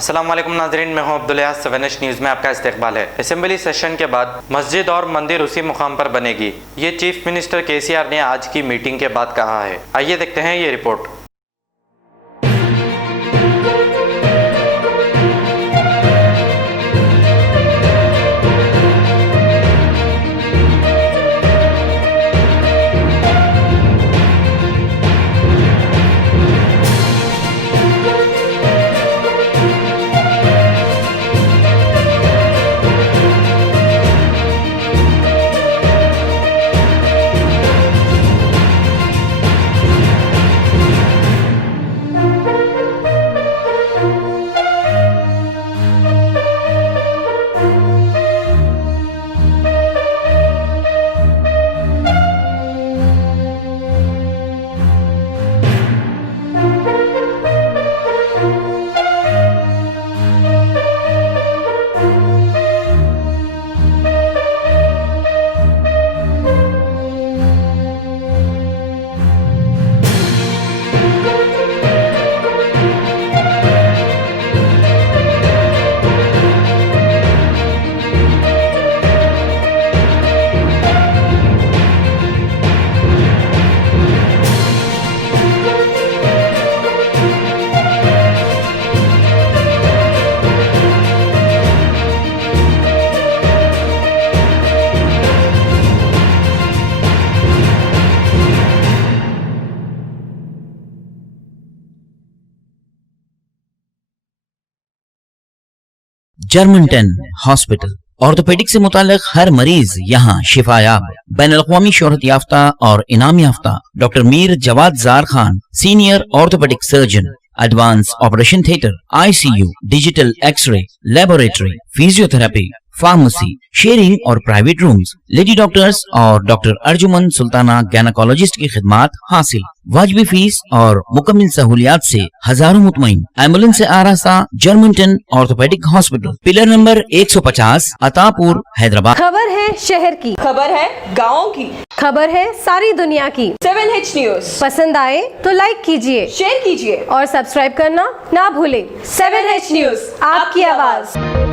अस्सलाम वालेकुम नाज़रीन, मैं हूं अब्दुल यास। 7H न्यूज़ में आपका इस्तकबाल है। असेंबली सेशन के बाद मस्जिद और मंदिर उसी मुकाम पर बनेगी, ये चीफ मिनिस्टर KCR ने आज की मीटिंग के बाद कहा है। आइए देखते हैं ये रिपोर्ट। जर्मनटन हॉस्पिटल ऑर्थोपेडिक से मुताल्लिक हर मरीज यहाँ शिफायाब। बैनुल-अक़वामी शोहरत याफ्ता और इनाम याफ्ता doctor Mir Jawad jar Khan, senior orthopaedic surgeon, advance operation theatre, ICU, digital x ray, laboratory, physiotherapy, pharmacy, sharing और प्राइवेट रूम्स, लेडी डॉक्टर्स और डॉक्टर अर्जुमन सुल्ताना गैनकोलॉजिस्ट की खिदमात हासिल। वाजिबी फीस और मुकम्मल सहूलियात से हजारों मुतमईन। एम्बुलेंस से आरास्ता Germanton orthopaedic hospital, pillar number 150, Attapur, Hyderabad. खबर है शहर की, खबर है गाँव की, खबर है सारी दुनिया की। 7H न्यूज़ पसंद आए तो लाइक कीजिए, शेयर कीजिए और सब्सक्राइब करना ना भूलें। 7H न्यूज़, आपकी आवाज।